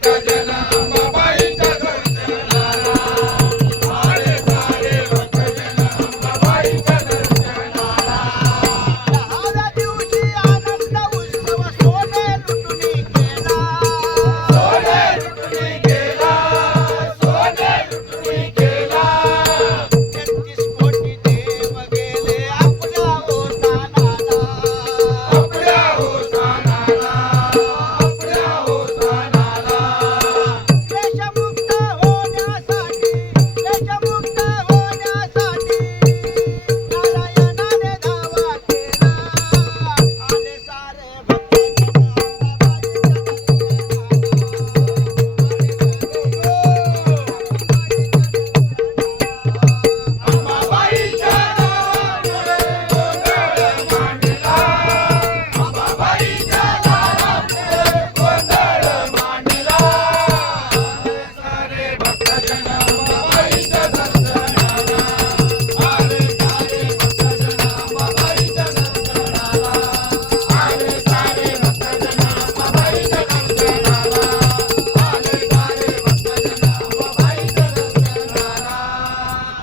do do